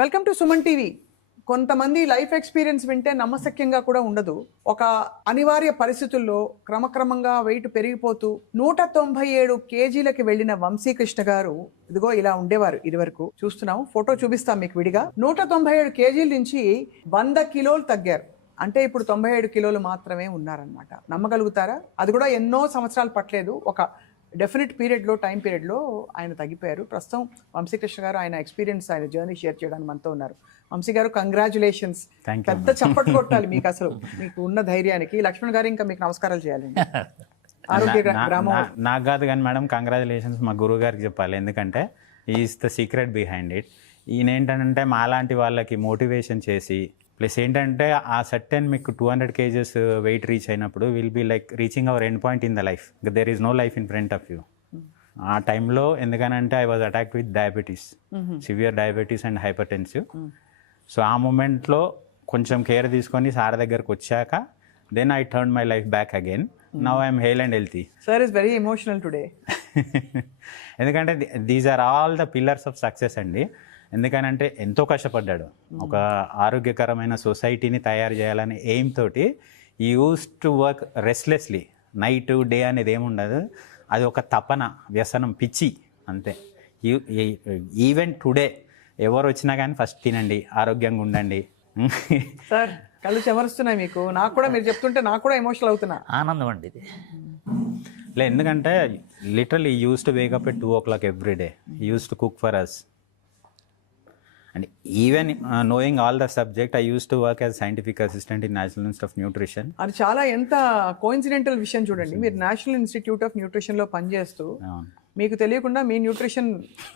Welcome to Suman TV. కొంతమంది life experience వింటే నమ్మశక్యంగా కూడా ఉండదు. ఒక అనివార్య పరిస్థితుల్లో క్రమక్రమంగా వెయిట్ పెరిగిపోతూ 197 కేజీలకి వెళ్ళిన వంశీకృష్ణ గారు ఇదిగో ఇలా ఉండేవారు. ఇదివరకు చూస్తున్నాం, ఫోటో చూపిస్తాం మీకు విడిగా. 197 కేజీల నుంచి 100 కిలోలు తగ్గారు. అంటే ఇప్పుడు 97 కిలోలు మాత్రమే ఉన్నారనమాట. నమ్మగలుగుతారా? అది కూడా ఎన్నో సంవత్సరాలు పట్టలేదు, ఒక డెఫినెట్ పీరియడ్లో, టైం పీరియడ్లో ఆయన తగ్గిపోయారు. ప్రస్తుతం వంశీకృష్ణ గారు ఆయన ఎక్స్పీరియన్స్, ఆయన జర్నీ షేర్ చేయడానికి మనతో ఉన్నారు. వంశీ గారు, కంగ్రాచులేషన్స్. పెద్ద చప్పట్లు కొట్టాలి మీకు, అసలు మీకు ఉన్న ధైర్యానికి. లక్ష్మణ్ గారు ఇంకా మీకు నమస్కారాలు చేయాలండి. ఆరోగ్య గ్రామం నాకు కాదు కానీ మేడం, కంగ్రాచులేషన్స్ మా గురువు గారికి చెప్పాలి. ఎందుకంటే is the secret behind it. ఈయన ఏంటంటే మాలాంటి వాళ్ళకి మోటివేషన్ చేసి, ప్లస్ ఏంటంటే ఆ సర్టెన్ మీకు 200 కేజెస్ వెయిట్ రీచ్ అయినప్పుడు will be like reaching our end point in the life. There is no life in front of you. ఆ టైంలో ఎందుకనంటే I was attacked with diabetes, severe diabetes and hypertensive. So ఆ మూమెంట్లో కొంచెం care తీసుకొని sir దగ్గరకు వచ్చాక then I turn my life back again. Now I'm hale and healthy. Sir is very emotional today. ఎందుకంటే these are all the pillars of success అండి. ఎందుకనంటే ఎంతో కష్టపడ్డాడు. ఒక ఆరోగ్యకరమైన సొసైటీని తయారు చేయాలనే ఎయిమ్ తోటి ఈ use to work రెస్ట్లెస్లీ. Night day అనేది ఏముండదు, అది ఒక తపన, వ్యసనం, పిచ్చి అంతే. ఈవెన్ టుడే ఎవరు వచ్చినా కానీ ఫస్ట్ తినండి, ఆరోగ్యంగా ఉండండి. సార్ కళ్ళు చెమరుస్తున్నాయి మీకు. నాకు కూడా మీరు చెప్తుంటే నాకు కూడా ఎమోషనల్ అవుతున్నా. ఆనందం అండి ఇది. ఎందుకంటే literally use to wake up at 2 o'clock every day. Use to cook for us. And even knowing all the subject, I used to work as scientific assistant in National Institute of Nutrition. అది చాలా ఎంత coincidental విషయం చూడండి. మీరు national institute of న్యూట్రిషన్లో పనిచేస్తూ మీకు తెలియకుండా మీ nutrition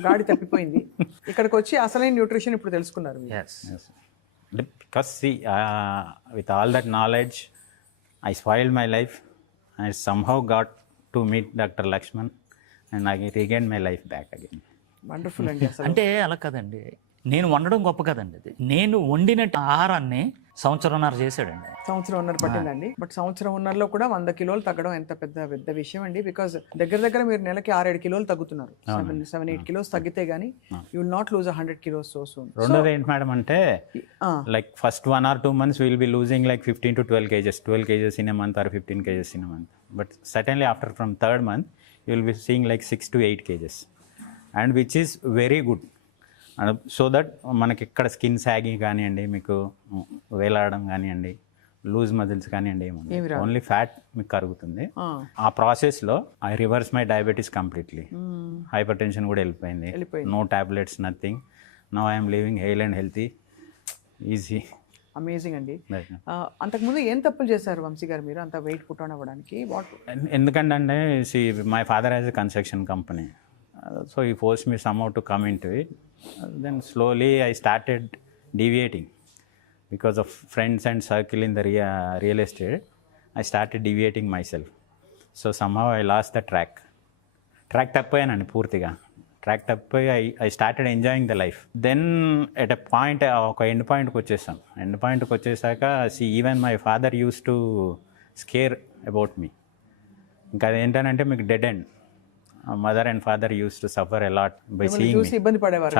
గాడి తప్పిపోయింది. ఇక్కడికి వచ్చి అసలైన న్యూట్రిషన్ ఇప్పుడు తెలుసుకున్నారు. Because see, with all that knowledge, I spoiled my life. I somehow got to meet Dr. Lakshman and I regained my life back again. Wonderful అండి. అసలు అంటే అలా కదండి, నేను వండడం గొప్ప కదండి. అది నేను వండిన ఆహారాన్ని సంవత్సరంన్నర చేశాడండి. సంవత్సరంన్నర పట్టిందండి. బట్ సంవత్సరంన్నరలో కూడా 100 కిలోలు తగ్గడం ఎంత పెద్ద విషయం అండి. బికాజ్ దగ్గర మీరు నెలకి 6-7 కిలోలు తగ్గుతున్నారు. 7-8 కిలోస్ తగ్గితే గానీ you will not lose 100 kilos so soon. రెండోది ఏంటి మేడం అంటే, like first 1 or 2 months we will be losing like 15 to 12 kgs, 12 kgs in a month or 15 kgs in a month. But certainly after from 3rd month you will be seeing like 6 to 8 kgs, and which is very good. So that మనకి ఇక్కడ skin sagging కానివ్వండి, మీకు వేలాడడం కానివ్వండి, loose muscles కానివ్వండి, ఏముంది only fat మీకు కరుగుతుంది. ఆ ప్రాసెస్లో I reverse my diabetes completely. Hypertension కూడా వెళ్ళిపోయింది. No tablets, nothing. Now I'm living hale and healthy, easy. Amazing అండి. అంతకుముందు ఏం తప్పులు చేశారు వంశీ గారు మీరు అంత వెయిట్ పుట్ ఆన్ అవ్వడానికి? ఎందుకంటే my father has a construction company. So he forced me somehow to come into it. Then slowly I started deviating because of friends and circle in the real estate. I started deviating myself. So somehow I lost the track తప్పోయానండి పూర్తిగా. Track తప్పిపోయి I started enjoying the life. Then at a point, ఒక end పాయింట్కి వచ్చేసాం. End పాయింట్కి వచ్చేసాక even my father use to scare about me. ఇంకా అదేంటంటే మీకు dead end. Mother and father use to suffer a lot by seeing me. ఇబ్బంది పడేవారు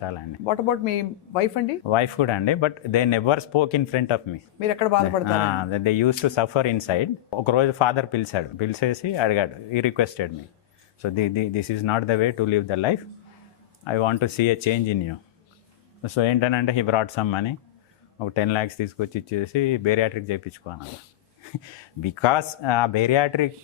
చాలా అండి. వాట్ అబౌట్ మీ వైఫ్ అండి? వైఫ్ కూడా అండి, but they never spoke in front of me. మీరు ఎక్కడ బాధపడతారు? They use to suffer inside. ఒక రోజు ఫాదర్ పిలిచేసి అడిగాడు, ఈ requested me. So this is not the way to live the life. I want to see a change in you. So ఏంటంటే he brought some money, ఒక 10 lakhs తీసుకొచ్చి ఇచ్చేసి bariatric చేయించుకున్నాను. బికాస్ ఆ బేరియాట్రిక్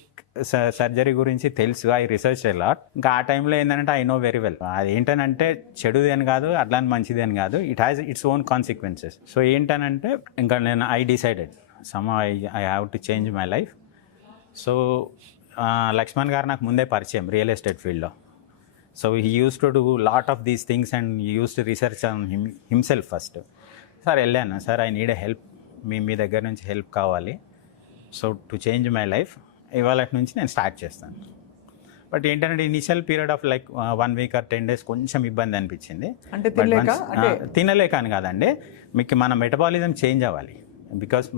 సర్జరీ గురించి తెలుసు, ఐ రీసెర్చ్ ఎ లాట్. ఇంకా ఆ టైంలో ఏంటంటే ఐ నో వెరీ వెల్ అది ఏంటనంటే చెడుది అని కాదు, అట్లాంటి మంచిది అని కాదు, it has its own consequences. So ఏంటనంటే ఇంకా నేను I decided some I have to change my life. So Laxman garu నాకు ముందే పరిచయం రియల్ ఎస్టేట్ ఫీల్డ్లో. So he use to do lot of these things and use to research on himself first. Sir వెళ్ళాను, sir I need a help, మీ దగ్గర నుంచి help కావాలి. So to change my life ఇవాళ నుంచి నేను స్టార్ట్ చేస్తాను. బట్ ఏంటంటే initial period of like 1 week or 10 days కొంచెం ఇబ్బంది అనిపించింది. తినలేక అని కాదండి, మీకు మన మెటబాలిజం చేంజ్ అవ్వాలి. బికాస్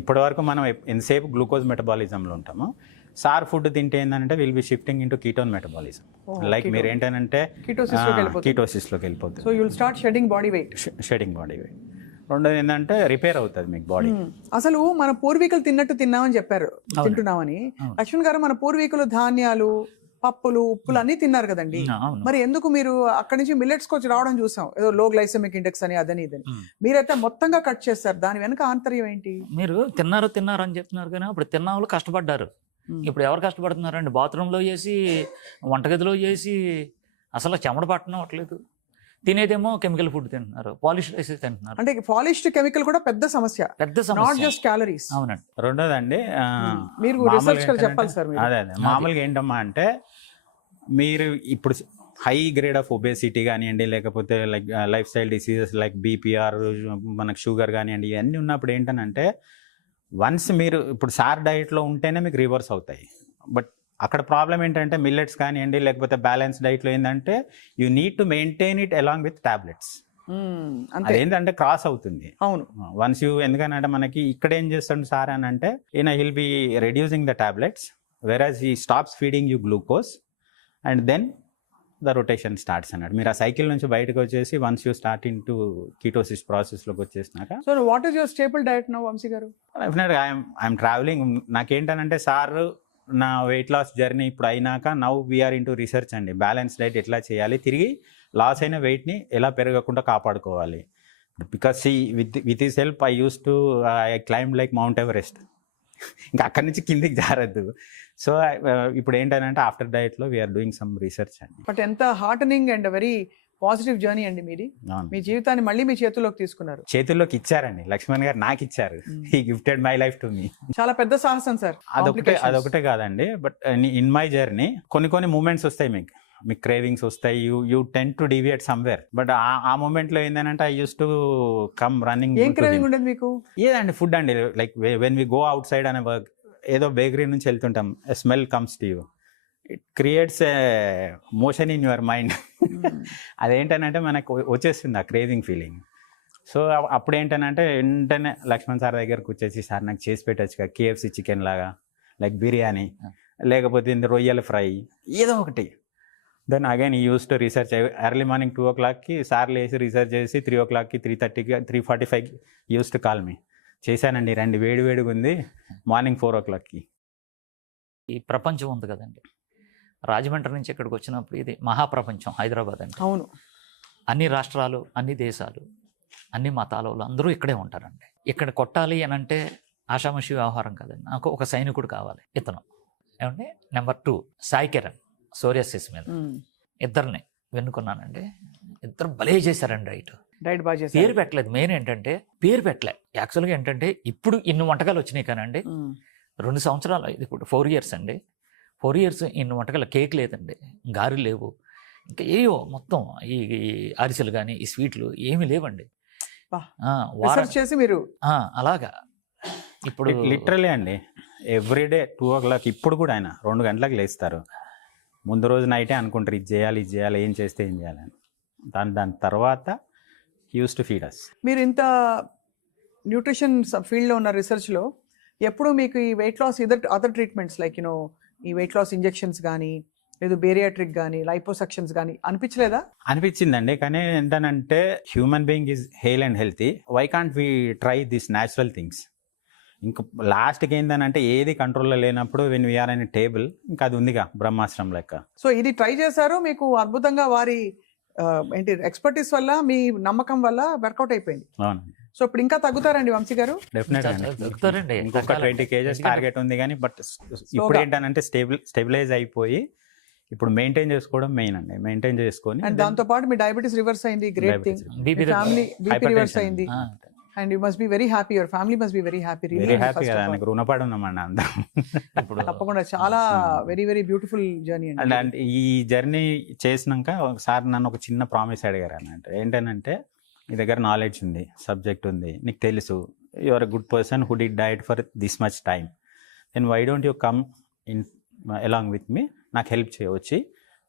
ఇప్పటి వరకు మనం ఎంతసేపు గ్లూకోజ్ మెటబాలిజంలో ఉంటాము. సార్ ఫుడ్ తింటే ఏంటంటే will be shifting into ketone metabolism. Like మీరు ఏంటంటే కీటోసిస్లోకి వెళ్ళిపోతుంది. So you'll start shedding body weight. Shedding body weight. రెండోది ఏంటంటే రిపేర్ అవుతుంది మీకు బాడీ. అసలు మన పూర్వీకులు తిన్నట్టు తిన్నామని చెప్పారు, తింటున్నామని. లక్ష్మణ్ గారు, మన పూర్వీకులు ధాన్యాలు, పప్పులు, ఉప్పులు అన్ని తిన్నారు కదండి. అవును. మరి ఎందుకు మీరు అక్కడి నుంచి మిల్లెట్స్ వచ్చి రావడం చూసాం, ఏదో లో గ్లైసెమిక్ ఇండెక్స్ అని అదని ఇదని. మీరైతే మొత్తంగా కట్ చేస్తారు, దాని వెనక ఆంతర్యం ఏంటి? మీరు తిన్నారు అని చెప్తున్నారు కానీ అప్పుడు తిన్న వాళ్ళు కష్టపడ్డారు. ఇప్పుడు ఎవరు కష్టపడుతున్నారండి? బాత్రూంలో చేసి, వంటగదిలో చేసి, అసలు చెమట పట్టనట్లేదు. తినేదేమో కెమికల్ ఫుడ్ తింటున్నారు, పాలిష్ రైస్ తింటున్నారు. అంటే పాలిష్డ్ కెమికల్ కూడా పెద్ద సమస్య, నాట్ సమస్య. Just calories. అవునండి. రెండోదండి మీరు రీసెర్చ్ చెప్పాలి సార్. అదే మామూలుగా ఏంటమ్మా అంటే మీరు ఇప్పుడు హై గ్రేడ్ ఆఫ్ ఒబేసిటీ కానివ్వండి, లేకపోతే like life style diseases like BPR, మనకు షుగర్ కానివ్వండి, ఇవన్నీ ఉన్నప్పుడు ఏంటనంటే వన్స్ మీరు ఇప్పుడు సార్ డైట్లో ఉంటేనే మీకు రివర్స్ అవుతాయి. బట్ అక్కడ ప్రాబ్లం ఏంటంటే మిల్లెట్స్ కానివ్వండి, లేకపోతే బ్యాలెన్స్ డైట్లో ఏంటంటే you need to maintain it along with tablets. అదేంటంటే క్రాస్ అవుతుంది. అవును. వన్స్ యూ, ఎందుకనంటే మనకి ఇక్కడ ఏం చేస్తాడు సార్ అని అంటే he'll be reducing the tablets, whereas he stops feeding you glucose and then the rotation starts అన్నాడు. మీరు ఆ సైకిల్ నుంచి బయటకు వచ్చేసి once you start into ketosis ప్రాసెస్లోకి వచ్చేసినాక. So what is your stable diet now Vamsi garu? డెఫినెట్గా ఐఎమ్ ట్రావెలింగ్. నాకేంటనంటే సార్ నా వెయిట్ లాస్ జర్నీ ఇప్పుడు అయినాక నౌ వీఆర్ ఇంటూ రీసెర్చ్ అండి. బ్యాలెన్స్ డైట్ ఎట్లా చేయాలి, తిరిగి లాస్ అయిన వెయిట్ని ఎలా పెరగకుండా కాపాడుకోవాలి. Because with his help I use to I climb like mount Everest. ఇంకా అక్కడి నుంచి కిందికి జారద్దు. సో ఇప్పుడు ఏంటంటే ఆఫ్టర్ డైట్లో వీఆర్ డూయింగ్ సమ్ రీసెర్చ్ అండి. బట్ ఎంత heartening and very positive journey అండి మీది. మీ జీవితాన్ని మళ్ళీ మీ చేతుల్లోకి తీసుకున్నారు. చేతుల్లోకి ఇచ్చారండి, లక్ష్మణ్ గారు నాకు ఇచ్చారు. He gifted my life to me. చాలా పెద్ద సాహసం సార్. అదొకటే కాదండి, బట్ ఇన్ మై జర్నీ కొన్ని మూమెంట్స్ వస్తాయి, మీకు క్రేవింగ్స్ వస్తాయి, you tend to deviate somewhere. But ఆ మూమెంట్ లో ఏంటంటే I use to come running. ఏం క్రేవింగ్ ఉండేది మీకు? ఏదండి ఫుడ్ అండి. Like when we go outside అనే వర్క్, ఏదో బేకరీ నుంచి వెళ్తుంటాం, smell comes to you, it creates emotion in your mind. అదేంటనంటే మనకు వచ్చేస్తుంది ఆ క్రేవింగ్ ఫీలింగ్. సో అప్పుడు ఏంటనంటే వెంటనే లక్ష్మణ్ సార్ దగ్గరకు వచ్చేసి, సార్ నాకు చేసి పెట్టచ్చు కదా KFC చికెన్ లాగా, లైక్ బిర్యానీ, లేకపోతే రొయ్యల ఫ్రై, ఏదో ఒకటి. దెన్ అగైన్ ఈ use to research. Early morning 2 o'clockకి సార్లు వేసి రీసెర్చ్ చేసి 3 o'clockకి 3:30కి 3:45కి యూస్ టు కాల్ మీ. చేశానండి, రండి వేడిగా ఉంది, మార్నింగ్ 4 o'clockకి. ఈ ప్రపంచం ఉంది కదండి, రాజమండ్రి నుంచి ఇక్కడికి వచ్చినప్పుడు ఇది మహాప్రపంచం హైదరాబాద్ అంటే. అవును. అన్ని రాష్ట్రాలు, అన్ని దేశాలు, అన్ని మతాల వాళ్ళు అందరూ ఇక్కడే ఉంటారండి. ఇక్కడ కొట్టాలి అని అంటే ఆషామాషి వ్యవహారం కాదండి. నాకు ఒక సైనికుడు కావాలి. ఇతను ఏమంటే నెంబర్ 2 సాయి కిరణ్ సోరియాసిస్ మీద, ఇద్దరిని వెన్నుకున్నానండి. ఇద్దరు భలే చేశారండి డైట్ బాగా చేశారు. పేరు పెట్టలేదు. మెయిన్ ఏంటంటే పేరు పెట్టలే. యాక్చువల్గా ఏంటంటే ఇప్పుడు ఇన్ని వంటకాలు వచ్చినాయి కానండి, 2 సంవత్సరాలు, ఇది ఇప్పుడు 4 years అండి. 4 years ఇన్ని వంటకాలు, కేక్ లేదండి, గారెలు లేవు, ఇంకా ఏవో మొత్తం ఈ అరిసెలు కానీ ఈ స్వీట్లు ఏమీ లేవండి. చేసి మీరు అలాగా ఇప్పుడు లిటరలీ అండి ఎవ్రీడే 2 o'clock ఇప్పుడు కూడా ఆయన 2 గంటలకు లేస్తారు. ముందు రోజు నైటే అనుకుంటారు ఇది చేయాలి ఏం చేస్తే ఏం చేయాలని. దాని తర్వాత యూస్ టు ఫీడ్ అస్. మీరు ఇంత న్యూట్రిషన్ ఫీల్డ్లో ఉన్న రీసెర్చ్లో ఎప్పుడు మీకు ఈ weight loss other treatments like ఈ వెయిట్ లాస్ ఇంజెక్షన్స్ కానీ, లేదు బేరియాట్రిక్ కానీ, లైపోసక్షన్స్ కానీ అనిపించలేదా? అనిపించిందండి, కానీ ఏంటంటే human being is hale and healthy, why can't we try this natural things. ఇంకా లాస్ట్కి ఏంటంటే ఏది కంట్రోల్లో లేనప్పుడు వెన్ వీఆర్ అనే టేబుల్, ఇంకా అది ఉందిగా బ్రహ్మాస్త్రం లెక్క. సో ఇది ట్రై చేశారు, మీకు అద్భుతంగా వారి ఏంటి ఎక్స్పర్టీస్ వల్ల, మీ నమ్మకం వల్ల వర్కౌట్ అయిపోయింది. అవును. సో ఇప్పుడు ఇంకా తగ్గుతారండి వంశీ గారు? తగ్గుతారండి. ఇంకొక 20 kgs టార్గెట్ ఉంది, కానీ బట్ ఇప్పుడు ఏంటంటే స్టెబిలైజ్ అయిపోయి ఇప్పుడు మెయింటైన్ చేసుకోవడం మెయిన్ అండి. మెయింటైన్ చేసుకొని అండ్ దాంతో పాటు మీ డయాబెటీస్ రివర్స్ అయింది, great thing. Family BP reverse అయింది. And you must be very happy, your family must be very happy. Very happy కదా, నాకు రుణపడి ఉన్నామండి అందరం. ఇప్పుడు తప్పకుండా చాలా వెరీ వెరీ బ్యూటిఫుల్ జర్నీ అండి. అండ్ ఈ జర్నీ చేసినాక ఒకసారి నన్ను ఒక చిన్న ప్రామిస్ అడిగారు అన్నట్టు. ఏంటంటే నీ దగ్గర నాలెడ్జ్ ఉంది, సబ్జెక్ట్ ఉంది, నీకు తెలుసు, you are a good person who did diet for this much time, then why don't you come in along with me, నాకు హెల్ప్ చేయవచ్చి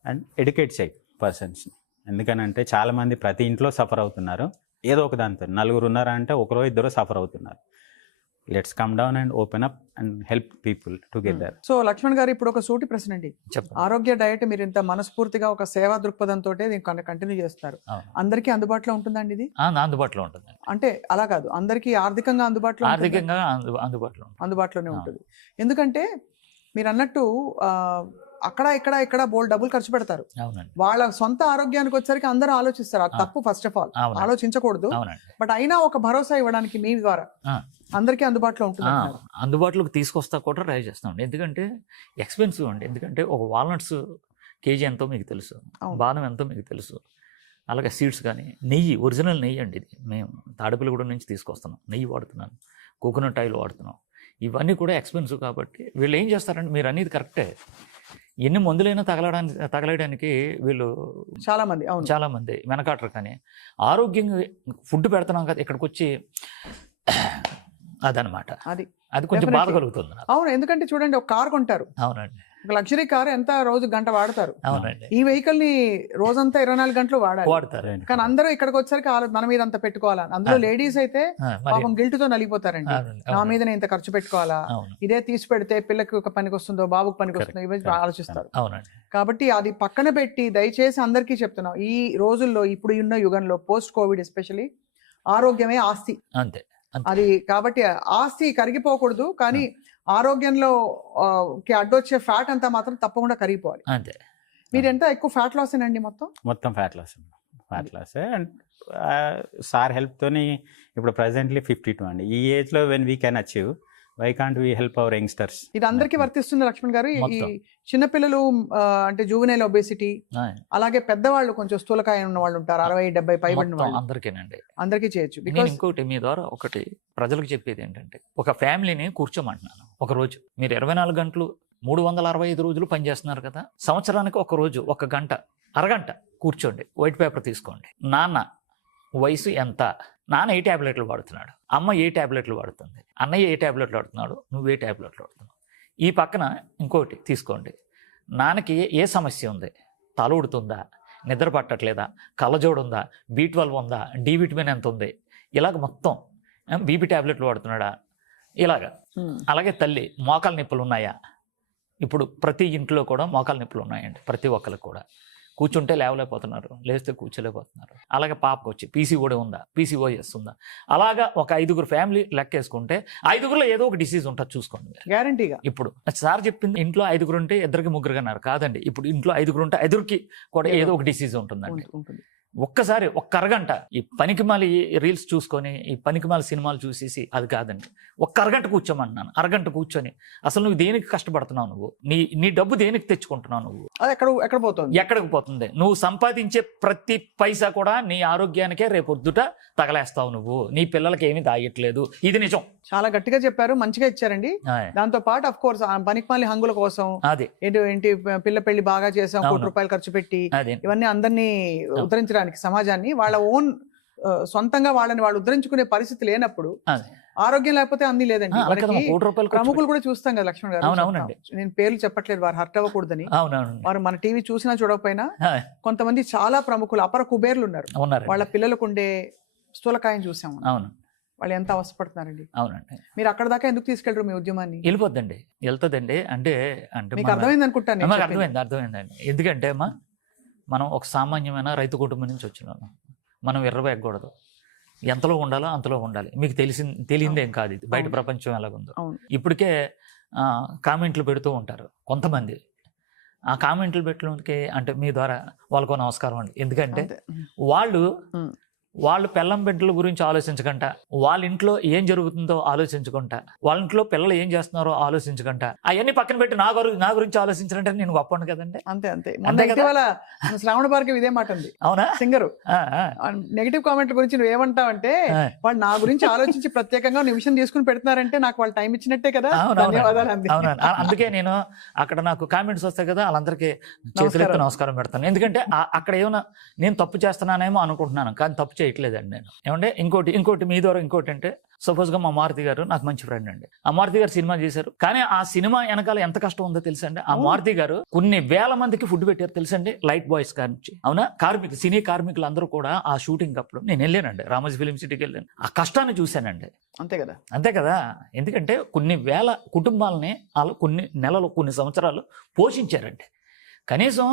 అండ్ ఎడ్యుకేట్ చేయి పర్సన్స్ని. ఎందుకనంటే చాలామంది ప్రతి ఇంట్లో సఫర్ అవుతున్నారు ఏదో ఒక దాంతో. 4 ఉన్నారా అంటే 1 2 సఫర్ అవుతున్నారు. let's come down and open up and help people together. So Laxman గారు ఇప్పుడు ఒక సూటి ప్రశ్న అండి. చెప్పండి. ఆరోగ్య డయట్ మీరు ఇంత మనస్ఫూర్తిగా ఒక సేవా దృక్పథంతో కంటిన్యూ చేస్తారు. అవును. అందరికీ అందుబాటులో ఉంటుందండి ఇది? అందుబాటులో ఉంటుంది. అంటే అలా కాదు, అందరికీ ఆర్థికంగా అందుబాటులో ఉంటుందా? ఆర్థికంగా అందుబాటులో ఉంటుంది. అందుబాటులోనే ఉంటుంది. ఎందుకంటే మీరు అన్నట్టు అక్కడ ఇక్కడ బోల్డ్ డబ్బులు ఖర్చు పెడతారు. అవునండి. వాళ్ళ సొంత ఆరోగ్యానికి వచ్చేసరికి అందరూ ఆలోచిస్తారు. అది తప్పు. ఫస్ట్ ఆఫ్ ఆల్ అవునండి. ఆలోచించకూడదు. అవునండి. బట్ అయినా ఒక భరోసా ఇవ్వడానికి మీ ద్వారా అందరికీ అందుబాటులో ఉంటుంది. అందుబాటులోకి తీసుకొస్తా కూడా ట్రై చేస్తామండి. ఎందుకంటే ఎక్స్పెన్సివ్ అండి. ఎందుకంటే ఒక వాల్నట్స్ కేజీ ఎంతో మీకు తెలుసు, బాదం ఎంతో మీకు తెలుసు, అలాగే సీడ్స్ కానీ, నెయ్యి, ఒరిజినల్ నెయ్యి అండి ఇది. మేము తాడేపల్లిగూడెం నుంచి తీసుకొస్తున్నాం, నెయ్యి వాడుతున్నాను, కోకోనట్ ఆయిల్ వాడుతున్నాం. ఇవన్నీ కూడా ఎక్స్పెన్సివ్ కాబట్టి వీళ్ళు ఏం చేస్తారంటే, మీరు అనేది కరెక్టే, ఎన్ని మందులైనా తగలడానికి వీళ్ళు చాలా మంది వెనకాటరు. కానీ ఆరోగ్యంగా ఫుడ్ పెడుతున్నాం కదా, ఇక్కడికి వచ్చి అదనమాట, అది కొంచెం బాధ కలుగుతుంది. అవును, ఎందుకంటే చూడండి, ఒక కార్ కొంటారు. అవునండి. ఒక లగ్జరీ కార్ ఎంత రోజు గంట వాడతారు. అవునండి. ఈ వెహికల్ ని రోజంతా 24 గంటలు వాడతారు. కానీ అందరూ ఇక్కడికి వచ్చేసరికి మన మీద అంత పెట్టుకోవాలని. అందులో లేడీస్ అయితే పాపం గిల్ట్ తో నలిగిపోతారండి. నా మీద నేను ఇంత ఖర్చు పెట్టుకోవాలా, ఇదే తీసి పెడితే పిల్లకి ఒక పనికి వస్తుందో, బాబుకి పనికి వస్తుందో, ఇవి ఆలోచిస్తారు. కాబట్టి అది పక్కన పెట్టి దయచేసి అందరికీ చెప్తున్నాం, ఈ రోజుల్లో, ఇప్పుడు ఉన్న యుగంలో, పోస్ట్ కోవిడ్ ఎస్పెషల్లీ, ఆరోగ్యమే ఆస్తి. అంతే. అది కాబట్టి ఆస్తి కరిగిపోకూడదు, కానీ ఆరోగ్యంలో అడ్డొచ్చే ఫ్యాట్ అంతా మాత్రం తప్పకుండా కరిగిపోవాలి. అంతే. మీరు ఎంత ఎక్కువ ఫ్యాట్ లాస్ అండి? మొత్తం fat loss and sir help తోని ఇప్పుడు ప్రెసెంట్లీ 52 అండి. ఈ ఏజ్ లో when we can achieve, why can't we help our youngsters? ఇది అందరికీ వర్తిస్తుంది లక్ష్మణ్ గారు. ఈ చిన్నపిల్లలు అంటే జూవెనైల్ ఒబేసిటీ, అలాగే పెద్దవాళ్ళు కొంచెం స్థూలకాయ ఉన్న వాళ్ళు ఉంటారు, 60-70 పైబడిన వాళ్ళు, అందరికీ చేయొచ్చు. ఇంకోటి మీ ద్వారా ఒకటి ప్రజలకు చెప్పేది ఏంటంటే, ఒక ఫ్యామిలీని కూర్చోమంటున్నాను. ఒక రోజు మీరు 24 గంటలు 365 రోజులు పనిచేస్తున్నారు కదా, సంవత్సరానికి ఒక రోజు 1 గంట, అరగంట కూర్చోండి, వైట్ పేపర్ తీసుకోండి. నాన్న వయసు ఎంత, నాన్న ఏ ట్యాబ్లెట్లు వాడుతున్నాడు, అమ్మ ఏ ట్యాబ్లెట్లు వాడుతుంది, అన్నయ్య ఏ ట్యాబ్లెట్లు వాడుతున్నాడు, నువ్వు ఏ ట్యాబ్లెట్లు వాడుతున్నావు. ఈ పక్కన ఇంకోటి తీసుకోండి, నాన్నకి ఏ సమస్య ఉంది, తల ఉడుతుందా, నిద్ర పట్టట్లేదా, కళ్ళజోడు ఉందా, B12 ఉందా, డి విటమిన్ ఎంత ఉంది, ఇలాగ మొత్తం బీపీ ట్యాబ్లెట్లు వాడుతున్నాడా, ఇలాగా. అలాగే తల్లి మోకాల నొప్పులు ఉన్నాయా, ఇప్పుడు ప్రతి ఇంట్లో కూడా మోకాల నొప్పులు ఉన్నాయండి, ప్రతి ఒక్కరికి కూడా. కూర్చుంటే లేవలేకపోతున్నారు, లేస్తే కూర్చోలేకపోతున్నారు. అలాగే పాపకు వచ్చి PCOD ఉందా, PCOS ఉందా, అలాగా ఒక 5గురు ఫ్యామిలీ లెక్కేసుకుంటే 5గురులో ఏదో ఒక డిసీజ్ ఉంటుంది, చూసుకోండి గ్యారంటీగా. ఇప్పుడు సార్ చెప్పింది, ఇంట్లో 5గురు ఉంటే 2కి 3కి అన్నారు కాదండి, ఇప్పుడు ఇంట్లో 5గురు ఉంటే 5కి కూడా ఏదో ఒక డిసీజ్ ఉంటుందండి. ఒక్కసారి 1 అరగంట ఈ పనికిమాలి రీల్స్ చూసుకొని, ఈ పనికిమాలి సినిమాలు చూసేసి అది కాదండి, 1 అరగంట కూర్చోమన్నాను. అరగంట కూర్చొని అసలు నువ్వు దేనికి కష్టపడుతున్నావు, నువ్వు నీ డబ్బు దేనికి తెచ్చుకుంటున్నావు, నువ్వు ఎక్కడికి పోతుంది, నువ్వు సంపాదించే ప్రతి పైసా కూడా నీ ఆరోగ్యానికే రేపొద్దుట తగలేస్తావు, నువ్వు నీ పిల్లలకి ఏమీ దాయట్లేదు. ఇది నిజం. చాలా గట్టిగా చెప్పారు, మంచిగా ఇచ్చారండి. దాంతో పాటు అఫ్ కోర్స్ పనికిమాలి హంగుల కోసం ఏంటి పిల్ల పెళ్లి బాగా చేసాం, ₹1 ఖర్చు పెట్టి, ఇవన్నీ అందరినీ ఉద్ధరించడానికి, సమాజాన్ని వాళ్ళ ఓన్ సొంతంగా వాళ్ళని వాళ్ళు ఉద్ధరించుకునే పరిస్థితి లేనప్పుడు, ఆరోగ్యం లేకపోతే అన్ని లేదండి. ప్రముఖులు కూడా చూస్తాం కదా లక్ష్మణ్ గారు, నేను పేర్లు చెప్పట్లేదు, వారు హర్ట్ అవ్వకూడదని. వారు మన టీవీ చూసినా చూడకపోయినా కొంతమంది చాలా ప్రముఖులు, అపర కుబేర్లు ఉన్నారు, వాళ్ళ పిల్లలకు ఉండే స్థూలకాయం చూసాము. వాళ్ళు ఎంత అవసరపడుతున్నారండి. అవునండి. మీరు అక్కడ దాకా ఎందుకు తీసుకెళ్ళరు మీ ఉద్యమాన్ని? వెళ్తుందండి. అంటే మీకు అర్థమైంది అనుకుంటాను. అర్థమైందండి. ఎందుకంటే మనం ఒక సామాన్యమైన రైతు కుటుంబం నుంచి వచ్చినాము, మనం ఎర్రవేయకూడదు, ఎంతలో ఉండాలో అంతలో ఉండాలి. మీకు తెలియందేం కాదు ఇది, బయట ప్రపంచం ఎలాగుందో. ఇప్పటికే కామెంట్లు పెడుతూ ఉంటారు కొంతమంది. ఆ కామెంట్లు పెట్టడానికి అంటే మీ ద్వారా వాళ్ళకో నమస్కారం అండి. ఎందుకంటే వాళ్ళు పెళ్ళం బిడ్డల గురించి ఆలోచించకుండా, వాళ్ళ ఇంట్లో ఏం జరుగుతుందో ఆలోచించుకుంటా, వాళ్ళ ఇంట్లో పిల్లలు ఏం చేస్తున్నారో ఆలోచించకుండా, అవన్నీ పక్కన పెట్టి నా గురించి ఆలోచించాలంటే నేను గొప్పను కదండి. అంతే శ్రావణ భార్గవి ఇదే మాట ఉంది. అవునా? సింగరు నెగిటివ్ కామెంట్ల గురించి నువ్వు ఏమంటావంటే, వాళ్ళు నా గురించి ఆలోచించి ప్రత్యేకంగా నిమిషం తీసుకుని పెడుతున్నారంటే నాకు వాళ్ళు టైం ఇచ్చినట్టే కదా. అవునా? అందుకే నేను అక్కడ నాకు కామెంట్స్ వస్తాయి కదా, వాళ్ళందరికీ చేతులెత్తి నమస్కారం పెడతాను. ఎందుకంటే అక్కడ ఏమైనా నేను తప్పు చేస్తున్నానేమో అనుకుంటున్నాను, కానీ తప్పు చేయట్లేదండి నేను. ఏమంటే ఇంకోటి మీ ద్వారా ఇంకోటి అంటే, సపోజ్గా మా మారుతి గారు నాకు మంచి ఫ్రెండ్ అండి. ఆ మారుతి గారు సినిమా చేశారు, కానీ ఆ సినిమా వెనకాల ఎంత కష్టం ఉందో తెలుసండి. ఆ మారుతి గారు కొన్ని వేల మందికి ఫుడ్ పెట్టారు తెలుసండి, లైట్ బాయ్స్ నుంచి. అవునా, సినీ కార్మికులు అందరూ కూడా ఆ షూటింగ్ అప్పుడు నేను వెళ్ళానండి, రామోజీ ఫిలిం సిటీకి వెళ్ళాను. ఆ కష్టాన్ని చూశానండి. అంతే కదా, ఎందుకంటే కొన్ని వేల కుటుంబాలని వాళ్ళు కొన్ని నెలలు కొన్ని సంవత్సరాలు పోషించారండి. కనీసం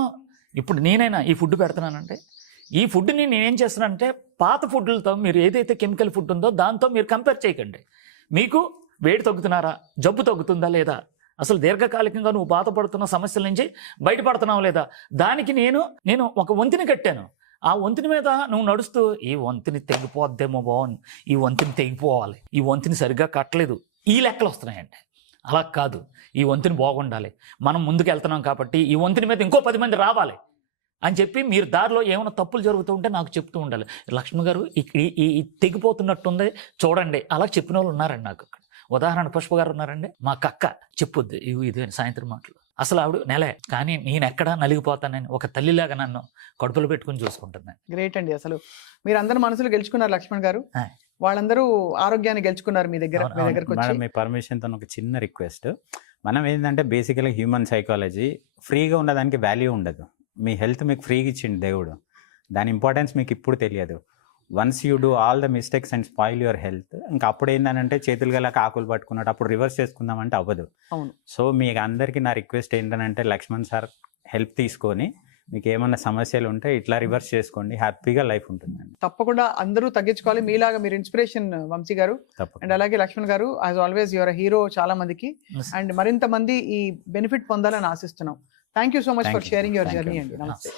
ఇప్పుడు నేనైనా ఈ ఫుడ్ పెడుతున్నానంటే, ఈ ఫుడ్ని నేనేం చేస్తున్నానంటే పాత ఫుడ్లతో మీరు ఏదైతే కెమికల్ ఫుడ్ ఉందో దాంతో మీరు కంపేర్ చేయకండి. మీకు వేడి తగ్గుతున్నారా, జబ్బు తగ్గుతుందా లేదా, అసలు దీర్ఘకాలికంగా నువ్వు బాధపడుతున్న సమస్యల నుంచి బయటపడుతున్నావు లేదా, దానికి నేను ఒక వంతిని కట్టాను. ఆ వంతిని మీద నువ్వు నడుస్తూ ఈ వంతిని తెగిపోద్దేమో బాగుంది, ఈ వంతిని తెగిపోవాలి, ఈ వంతిని సరిగ్గా కట్టలేదు, ఈ లెక్కలు వస్తున్నాయండి. అలా కాదు, ఈ వంతిని బాగుండాలి, మనం ముందుకు వెళ్తున్నాం కాబట్టి ఈ వంతిని మీద ఇంకో 10 మంది రావాలి అని చెప్పి మీరు దారిలో ఏమైనా తప్పులు జరుగుతూ ఉంటే నాకు చెప్తూ ఉండాలి. లక్ష్మి గారు ఈ తెగిపోతున్నట్టుంది చూడండి, అలా చెప్పిన వాళ్ళు ఉన్నారండి నాకు. ఉదాహరణ పుష్ప గారు ఉన్నారండి, మా కక్క చెప్పుద్ది ఇది సాయంత్రం మాటలు. అసలు ఆవిడ నెలే, కానీ నేను ఎక్కడా నలిగిపోతానని ఒక తల్లిలాగా నన్ను కడుపులో పెట్టుకుని చూసుకుంటున్నాను. గ్రేట్ అండి. అసలు మీరు అందరి మనసులు గెలుచుకున్నారు లక్ష్మణ్ గారు, వాళ్ళందరూ ఆరోగ్యాన్ని గెలుచుకున్నారు మీ దగ్గరకు వచ్చి. మీ పర్మిషన్తో ఒక చిన్న రిక్వెస్ట్. మనం ఏంటంటే బేసికల్గా హ్యూమన్ సైకాలజీ, ఫ్రీగా ఉండడానికి వాల్యూ ఉండదు. మీ హెల్త్ మీకు ఫ్రీగా ఇచ్చిండు దేవుడు, దాని ఇంపార్టెన్స్ మీకు ఇప్పుడు తెలియదు. Once you do all the mistakes and spoil your health, ఇంకా అప్పుడు ఏంటంటే చేతులు గల ఆకులు పట్టుకున్నట్టు అప్పుడు రివర్స్ చేసుకుందామంటే అవ్వదు. అవును. సో మీకు అందరికీ నా రిక్వెస్ట్ ఏంటంటే లక్ష్మణ్ సార్ హెల్ప్ తీసుకొని మీకు ఏమన్నా సమస్యలు ఉంటే ఇట్లా రివర్స్ చేసుకోండి, హ్యాపీగా లైఫ్ ఉంటుందండి. తప్పకుండా అందరూ తగ్గించుకోవాలి. మీలాగా మీరు ఇన్స్పిరేషన్ వంశీ గారు, అండ్ అలాగే లక్ష్మణ్ గారు, యాజ్ ఆల్వేస్ యువర్ హీరో చాలా మందికి, అండ్ మరింత మంది ఈ బెనిఫిట్ పొందాలని ఆశిస్తున్నాం. Thank you so much for sharing your journey అండి. నమస్తే.